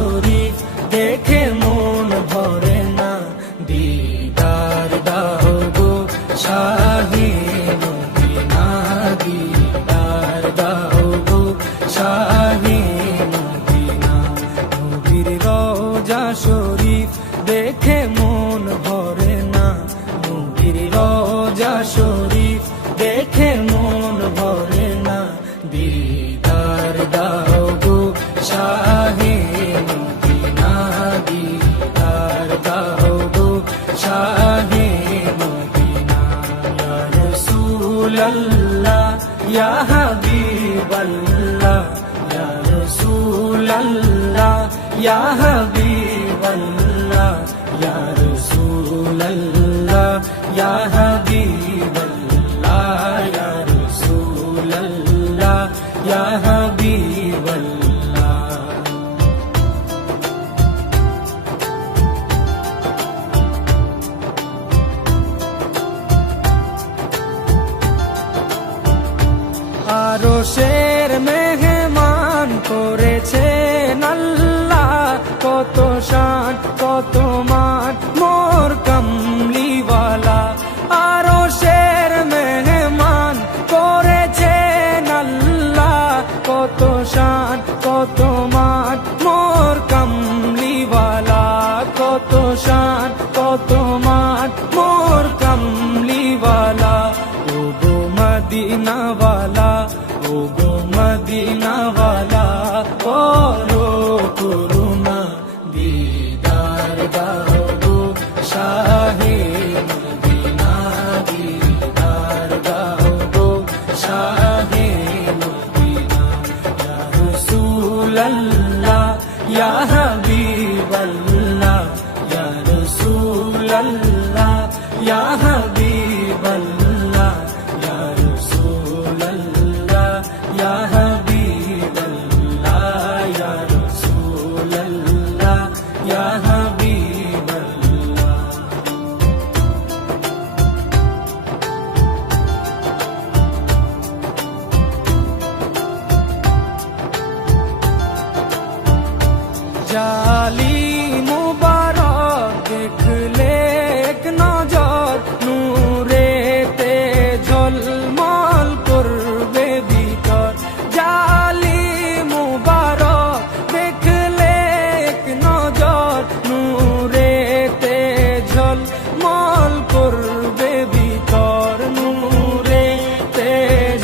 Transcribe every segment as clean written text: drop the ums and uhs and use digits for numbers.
শরীফ দেখে মন ভরে না, দিদার দাও গো শাহে মদিনা, দিদার দাও গো শাহে মদিনা। নবীর রওজা শরীফ দেখে মন ভরে না, নবীর রওজা শরীফ দেখে মন ভরে না, দিদার দাও গো শাহে মদিনা, দিদার দাও গো শাহে মদিনা। ইয়া রাসূলাল্লাহ ইয়া হাবিবাল্লাহ, ইয়া রাসূলাল্লাহ ইয়া হাবিবাল্লাহ, ইয়া রাসূলাল্লাহ ইয়া হাবিবাল্লাহ, ইয়া রাসূলাল্লাহ ইয়া হাবিবাল্লাহ। আরশের মেহমান করেছেন আল্লাহ, কত শান কত মান মোর কামলিওয়ালা। আরশের মেহমান করেছেন আল্লাহ, কত শান কত মান মোর কামলিওয়ালা, কত শান কত মান মোর কামলিওয়ালা। ও গো মদিনাওয়ালা, ও গো মদিনাওয়ালা, করো করুণা, দিদার দাও গো শাহে মদিনা, দিদার দাও গো শাহে মদিনা। ইয়া রাসূলাল্লাহ ইয়া হাবিবাল্লাহ, ইয়া রাসূলাল্লাহ ইয়া হাবিবাল্লাহ, ইয়া রাসূলাল্লাহ ইয়া হাবিবাল্লাহ, ইয়া রাসূলাল্লাহ ইয়া হাবিবাল্লাহ। জালি মুবারক দেখলে এক নজর, নূরেতে ঝলমল করবে ভিতর। জালি মুবারক দেখলে এক নজর, নূরেতে ঝলমল করবে ভিতর, নূরেতে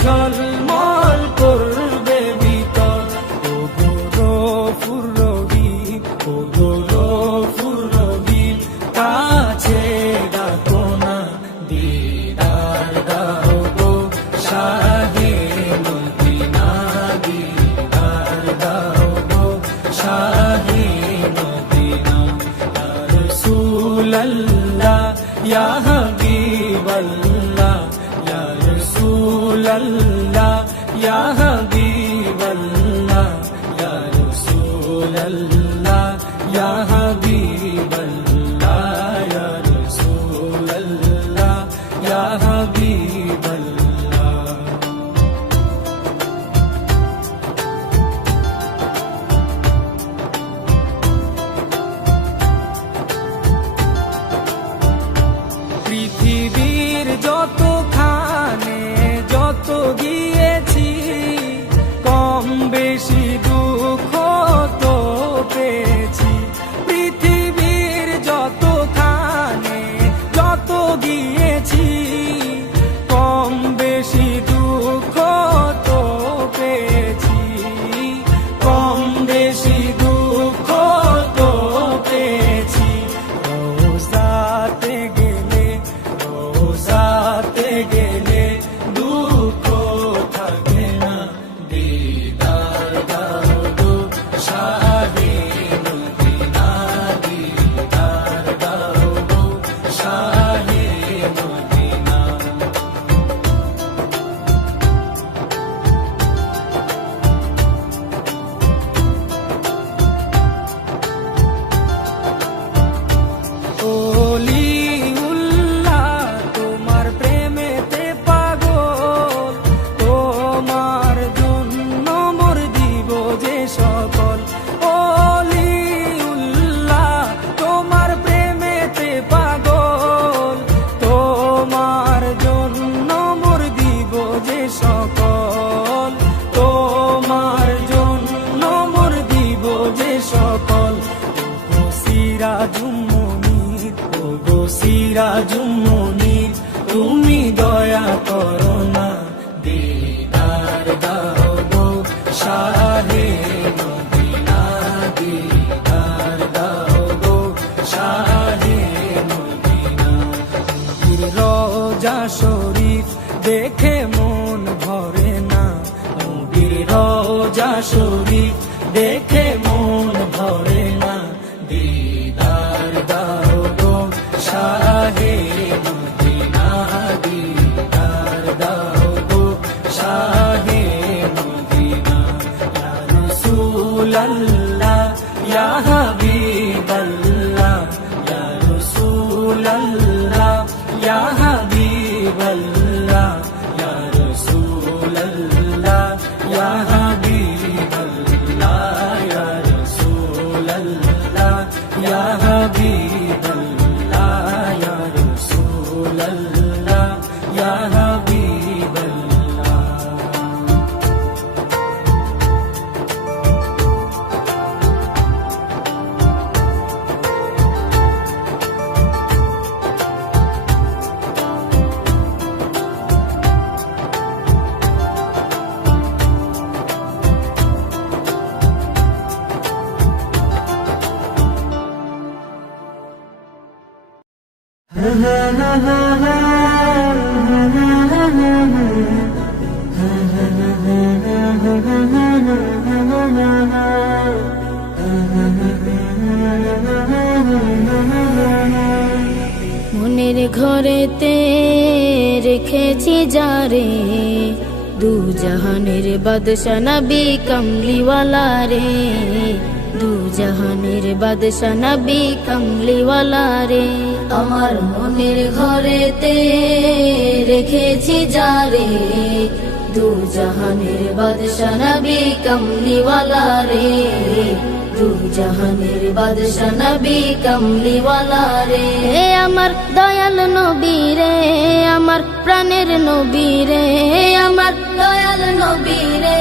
ঝলমল করবে ভিতর। ও গো গফুর রহিম, ও গো গফুর রহিম, কাছে ডাকো না, দিদার দাও গো শাহে মদিনা, দিদার দাও গো শাহে মদিনা। ইয়া রাসূলাল্লাহ ইয়া হাবিবাল্লাহ, ইয়া রাসূলাল্লাহ ইয়া হাবিবাল্লাহ, ইয়া রাসূলাল্লাহ ইয়া হাবিবাল্লাহ, ইয়া রাসূলাল্লাহ ইয়া হাবিবাল্লাহ। পৃথিবীর যতখানে যত গিয়েছি, কম বেশি দুঃখ তো পেয়েছি। সিরাজুম্মনির, ওগো সিরাজুম্মনির, তুমি দয়া করো না, দিদার দাও গো শাহে মদিনা, দিদার দাও গো শাহে মদিনা। নবীর রওজা শরীফ দেখে মন ভরে না, নবীর রওজা শরীফ দেখে মন ভরে না, দিদার দাও গো শাহে মদিনা, দিদার দাও গো শাহে মদিনা। ইয়া রাসূলাল্লাহ ইয়া হাবিবাল্লাহ, ইয়া রাসূলাল্লাহ ইয়া হাবিবাল্লাহ, ইয়া রাসূলাল্লাহ ইয়া হাবিবাল্লাহ, ইয়া রাসূলাল্লাহ ইয়া হাবিবাল্লাহ, ইয়া রাসূলাল্লাহ ইয়া হাবিবাল্লাহ। মনের ঘরেতে রেখেছি যারে, দু জাহানের বাদশা নবী কমলিওয়ালা রে, দু জাহানের বাদশা নবী কমলিওয়ালা রে। আমার মনের ঘরেতে রেখেছি যারে, দু জাহানের বাদশা নবী কমলিওয়ালা রে, দু জাহানের বাদশা নবী কমলিওয়ালা রে। আমার দয়াল নবী রে, আমার প্রাণের নবী রে, আমার দয়াল নবী রে,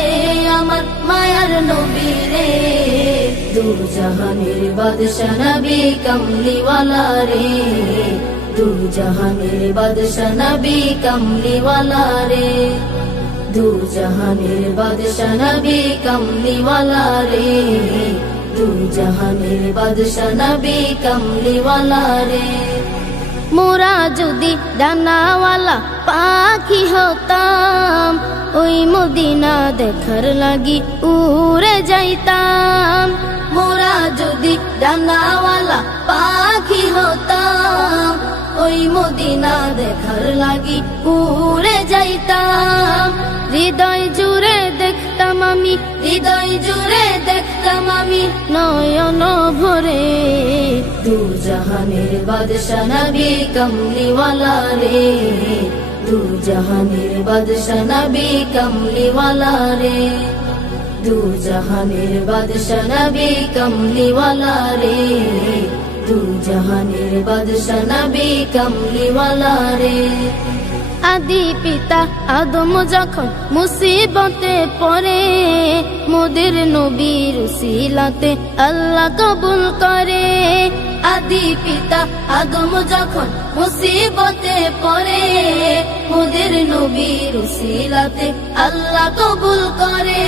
আমার মায়ার নবী রে, দু জাহানের বাদশা নবী কমলিওয়ালা রে, দু জাহানের বাদশা নবী কমলিওয়ালা রে, দু জাহানের বাদশা নবী কমলিওয়ালা রে, দু জাহানের বাদশা নবী কমলিওয়ালা রে। মোরা যদি ডানাওয়ালা পাখি হতাম, ওই মদিনা দেখার লাগি উড়ে যাইতাম। মোরা যদি ডানাওয়ালা পাখি হতাম, ওই মদিনা দেখার লাগি উড়ে যাইতাম। হৃদয় জুড়ে দেখতাম আমি, হৃদয় জুড়ে দেখতাম আমি নয়ন ভরে, দু জাহানের বাদশা নবী কমলিওয়ালা রে, দু জাহানের বাদশা নবী কমলিওয়ালা রে, দু জাহানের বাদশা নবী কমলিওয়ালা রে, দু জাহানের বাদশা নবী কমলিওয়ালা রে। আদি পিতা আদম যখন মুসিবতে পড়ে, মোদের নবীর উসিলাতে আল্লাহ কবুল করে। আদি পিতা আদম যখন মুসিবতে পড়ে, মোদের নবীর উসিলাতে আল্লাহ কবুল করে।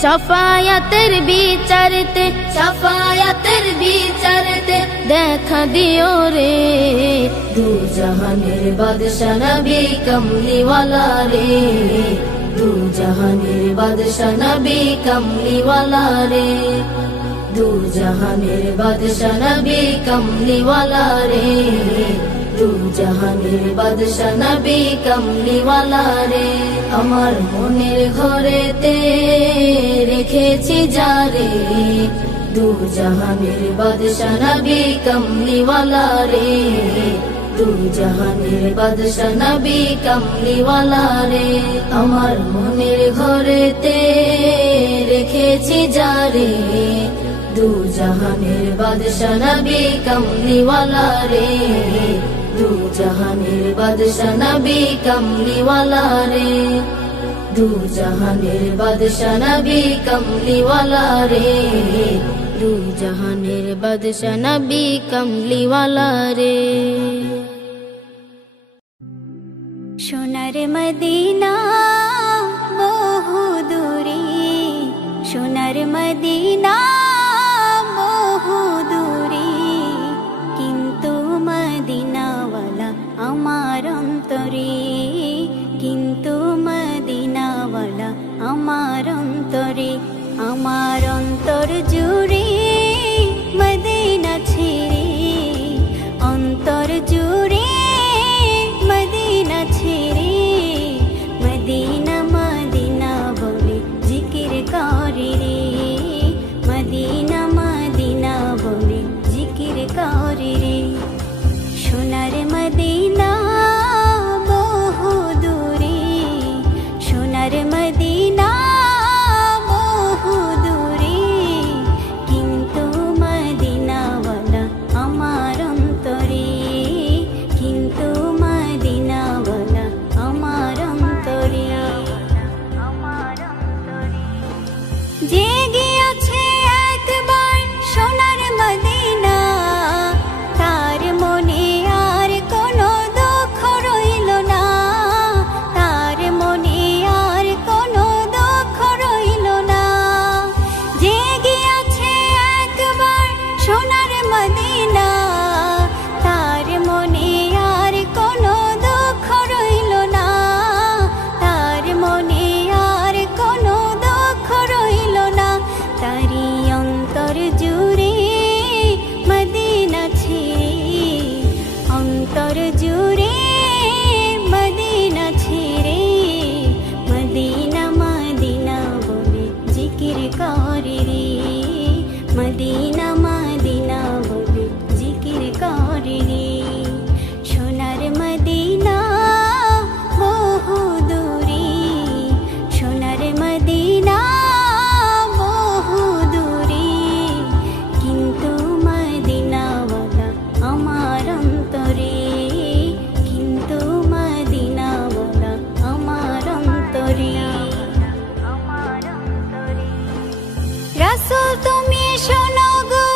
শাফায়াতের বিচারতে, শাফায়াতের বিচারতে দেখা দিও রে, দু জাহানের বাদশা নবী কমলিওয়ালা রে, দু জাহানের বাদশা নবী কমলিওয়ালা রে, দু জাহানের বাদশা নবী কমলিওয়ালা রে, দু জাহানের বাদশা নবী কমলিওয়ালা রে। আমার মনের ঘরেতে রেখেছি যারে, দু জাহানের বাদশা নবী কমলিওয়ালা রে, দু জাহানের বাদশা নবী কমলিওয়ালা রে। আমার মনের ঘরেতে রেখেছি যারে, দু জাহানের বাদশা নবী কমলিওয়ালা রে, দু জাহানের বাদশা নবী কমলিওয়ালা রে, দু জাহানের বাদশা নবী কমলিওয়ালা রে, দু জাহানের বাদশা নবী কামলিওয়ালা রে। সোনার মদিনা বহু দূরে, সোনার মদিনা বহু দূরে, কিন্তু মদিনাওয়ালা আমার অন্তরে, কিন্তু মদিনাওয়ালা আমার অন্তরে, আমার অন্তর জুড়ে মদিনা ছেড়ে, অন্তর জুড়ে মদিনা ছেড়ে, মদিনা মদিনা বলে জিকির করে রে, মদিনা মদিনা বলে জিকির করে রে। সোনার মদিনা বহু দূরে, সোনার মদিনা বহু দূরে, কিন্তু মদিনাওয়ালা আমার অন্তরে, কিন্তু মদিনাওয়ালা আমার অন্তরে, আমার অন্তরে। যে গিয়েছে একবার সোনার মদিনা, তার মনে আর কোনো দুঃখ রইল না, তার মনে আর কোনো দুঃখ রইল না। যে গিয়েছে একবার সোনার মদিনা, তার মনে আর কোনো দুঃখ রইল না, তার মনে আর কোনো দুঃখ রইল না। তারি অন্তর জুড়ে মদিনা ছেড়ে, অন্তর জুড়ে মদিনা ছেড়ে, মদিনা মদিনা বলে জিকির করে রে, মদিনা মদিনা বলে জিকির করে রে। সোনার মদিনা বহু দূরে, সোনার মদিনা বহু দূরে, কিন্তু মদিনাওয়ালা আমার অন্তরে, কিন্তু মদিনাওয়ালা আমার অন্তরে, আমার অন্তরে। রাসূল তুমি শোনো গো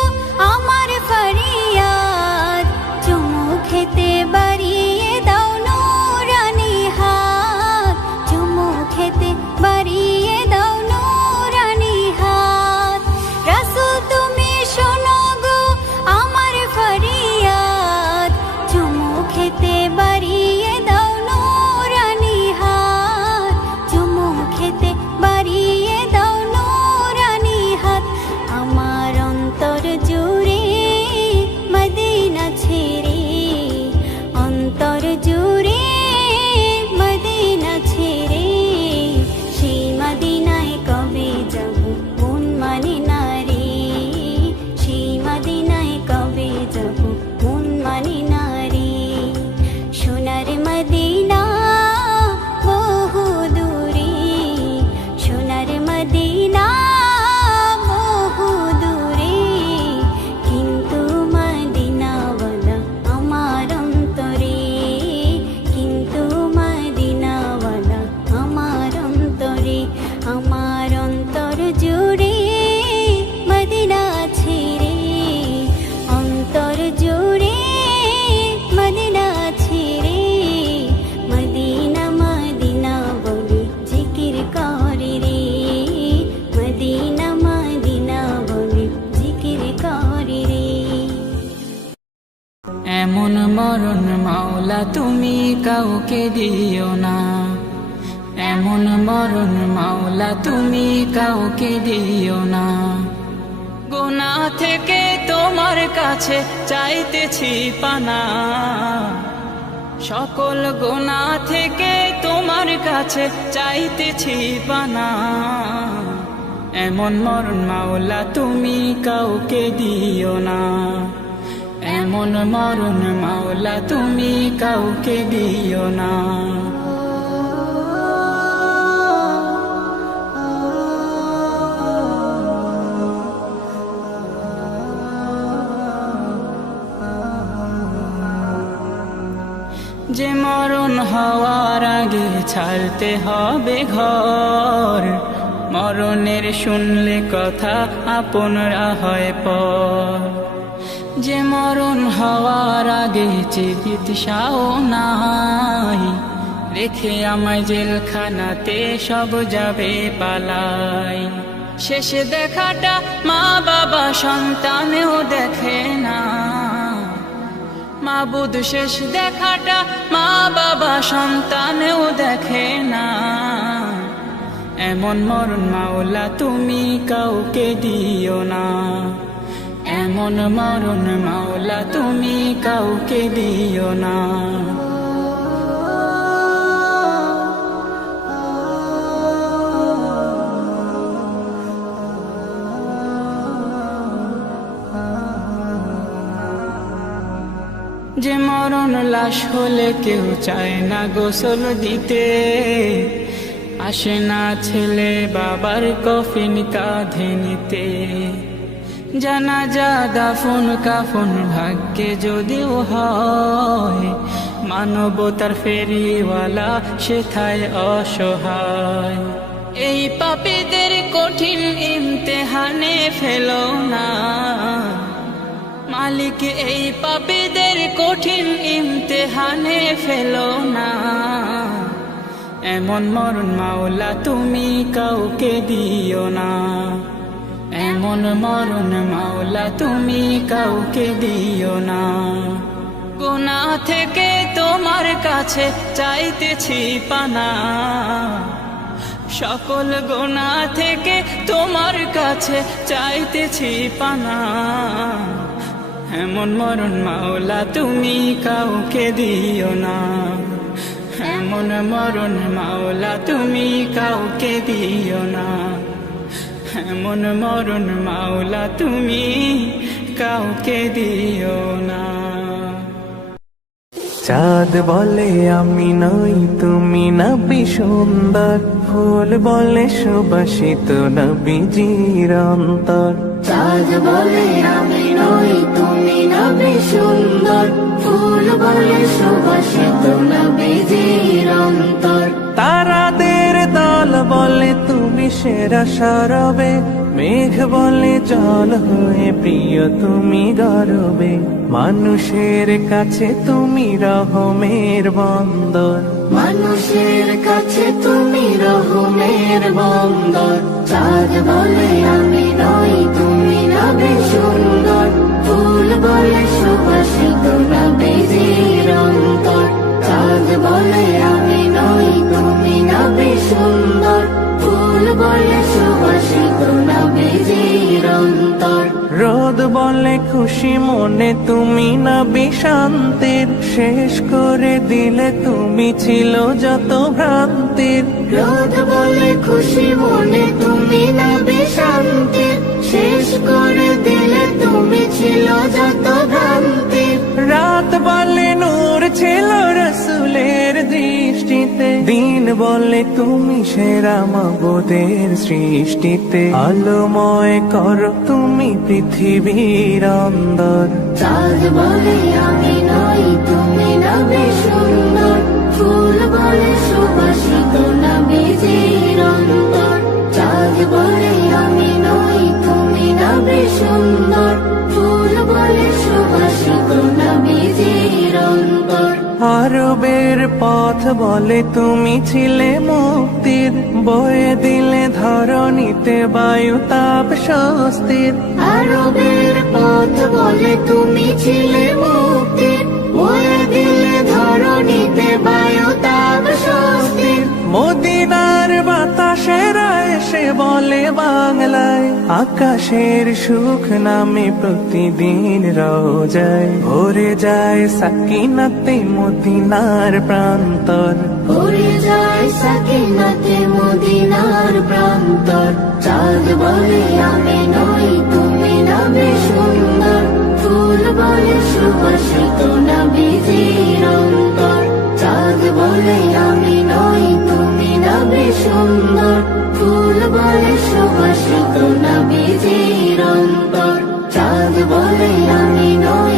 আমার ফরিয়াদ, চুমু খেতে বাড়িয়ে দাও নূরানি হাত, চুমু খেতে বাড়িয়ে দাও নূরানি হাত। রাসূল তুমি শোনো গো আমার ফরিয়াদ, চুমু খেতে বাড়িয়ে দাও নূরানি হাত, চুমু খেতে বাড়িয়ে দাও নূরানি হাত। আমার অন্তর জুড়ে মদিনা ছেড়ে, অন্তর জুড়ে মদিনা ছেড়ে, সেই মদিনায় কবে যাব মন মানে না রে, সেই মদিনায় কবে যাব মন মানে না রে। সোনার মদিনা বহু দূরে, সোনার মদিনা বহু দূরে, কিন্তু মদিনাওয়ালা আমার অন্তরে, কিন্তু মদিনাওয়ালা আমার অন্তরে, আমার অন্তর জুড়ে মদিনা ছেড়ে, অন্তর জুড়ে মদিনা ছেড়ে, মদিনা মদিনা বলে জিকির করে রে, মদিনা মদিনা বলে জিকির করে রে। এমন মরণ মাওলা তুমি কাউকে দিও না, এমন মরণ মাওলা তুমি কাউকে দিও না। গুনাহ থেকে তোমার কাছে চাইতেছি পানা, সকল গুনাহ থেকে তোমার কাছে চাইতেছি পানা। এমন মরণ মাওলা তুমি কাউকে দিও না, এমন মরণ মাওলা তুমি কাউকে দিও না। যে মরণ হওয়ার আগে ছাড়তে হবে ঘর, মরণের শুনলে কথা আপনরা হয় পর। যে মরণ হওয়ার আগে চিকিৎসাও নাই, রেখে আমায় জেলখানাতে সব যাবে পালাই। শেষে দেখাটা মা বাবা সন্তানেও দেখে না, মাবুদ শেষ দেখাটা মা বাবা সন্তানেও দেখে না। এমন মরণ মাওলা তুমি কাউকে দিও না, এমন মরণ মাওলা তুমি কাউকে দিও না। যে মরণ লাশ হলে কেউ চায় না গোসল দিতে, আসে না ছেলে বাবার কফিন কাঁধে নিতে। জানাজা দাফন কাফন ভাগ্যে যদিও হয়, মানবতার ফেরিওয়ালা সেথায় অসহায়। এই পাপীদের কঠিন ইমতেহানে ফেলো না মালিক, এই পাপীদের কঠিন ইমতেহানে ফেলো না। এমন মরণ মাওলা তুমি কাউকে দিও না, এমন মরণ মাওলা তুমি কাউকে দিও না। গুনাহ থেকে তোমার কাছে চাইতেছি পানা, সকল গুনাহ থেকে তোমার কাছে চাইতেছি পানা। এমন মরণ মাওলা তুমি কাউকে দিও না, এমন মরণ মাওলা তুমি কাউকে দিও না, এমন মরণ মাওলা তুমি কাউকে দিও না। চাঁদ বলে আমি নই তুমি নবী সুন্দর, ফুল বলে সুবাসিত নবীজির অন্তর। চাঁদ বলে আমি নই তুমি নবী সুন্দর, ফুল বলে সুবাসিত নবীজির অন্তর। তারাদের দল বলে তুমি সেরা সরবে, মেঘ বলে জল হয়ে প্রিয় তুমি গরবে। মানুষের কাছে তুমি রহমের বন্দর, মানুষের কাছে তুমি রহমের বন্দর। চাঁদ বলে আমি নই তুমি নবী সুন্দর, ফুল বলে সুবাসিত নবীজির অন্তর। চাঁদ বলে আমি নই তুমি নবী সুন্দর, ফুল বলে সুবাসিত নবীজির অন্তর। রোদ বলে খুশি মনে তুমি নবী শান্তির, শেষ করে দিলে তুমি ছিল যত ভ্রান্তির। রোদ বলে খুশি মনে তুমি নবী শান্তির, শেষ করে দিলে তুমি ছিল যত ভ্রান্তির। রাত বলে নূর ছিল রসুলের দৃষ্টিতে, দিন বলে তুমি সেরা মাবুদের সৃষ্টিতে। আলোময় করো তুমি পৃথিবীর অন্দর। চাঁদ বলে আমি নই তুমি নবী সুন্দর, ফুল বলে সুবাসিত নবীজির অন্তর। চাঁদ বলে আমি নই তুমি নবী সুন্দর, ফুল বলে সুবাসিত নবীজির অন্তর। আরবের পথ বলে তুমি ছিলে মুক্তির, বয়ে দিলে ধরণীতে বায়ু তাপ স্বস্তির। আরবের পথ বলে তুমি ছিলে মুক্তির, বয়ে দিলে ধরণীতে বায়ু তাপ স্বস্তির। মদিনার বাতাসেরা এসে বলে বাংলায়, আকাশের সুখ নামে প্রতিদিন রোজায়। ভরে যায় সাকিনাতে মদিনার প্রান্তর, ভরে যায় সাকিনাতে মদিনার প্রান্তর। চাঁদ বলে আমি নই তুমি নবী সুন্দর, ফুল বলে সুবাসিত নবীজির অন্তর। চাঁদ বলে আমি নই তুমি নবী সুন্দর, ফুল বলে সুবাসিত নবীজির অন্তর। চাঁদ বলে আমি নই